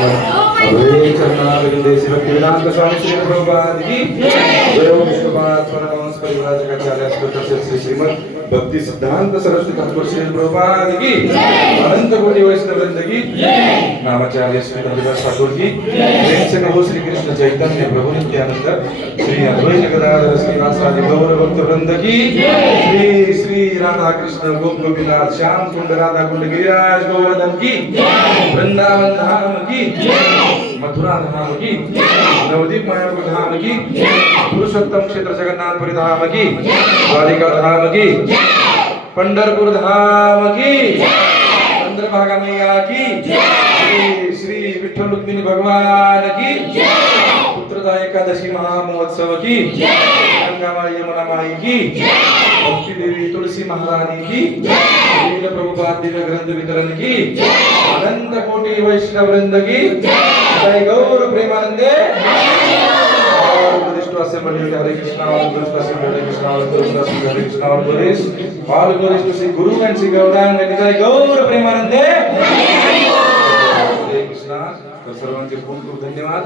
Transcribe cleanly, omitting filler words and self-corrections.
अभय चरणारविंदे श्री भक्तिवेदांत स्वामी श्री प्रभुपाद की जय। विष्णुपाद स्वरवंश परिव्राजकाचार्य श्री श्रीमद भक्ति सिद्धांत सरस्वती ठाकुर श्री प्रभुपाद की अनंत कोटि वैष्णव वृंद की नामाचार्य श्री हरिदास ठाकुर की प्रेम से कहो श्री कृष्ण चैतन्य प्रभु नित्यानंद श्री अद्वैत गदाधर श्रीवासादि गौर भक्त वृंद की श्री श्री राधा कृष्ण गोप गोपीनाथ श्याम कुंड राधा कुंड गिरिराज गोवर्धन की वृंदावन धाम की मथुरा धाम की नवदीप मायापुर धाम की पुरुषोत्तम क्षेत्र जगन्नाथपुरी धाम की द्वारिका धाम की पंढरपुर धाम की चंद्रभागा मैया की श्री श्री विठ्ठल रुक्मिणी भगवान की पुत्रदा एकादशी महामहोत्सव की गंगामाई यमुना माई की भक्ति देवी तुलसी महारानी की लीला प्रभुपाद दिव्य ग्रंथ वितरण की अनंत कोटि वैष्णव वृंद की जय गौर प्रेमानंदे। Assembly Hare Krishna, all Gurus Assembly Hare Krishna, all Gurus Assembly Hare Krishna, all Gurus to see Guru and see Gauranga and Jai Gaur Premanande Hare Krishna. सर्वांचे खूप खूप धन्यवाद.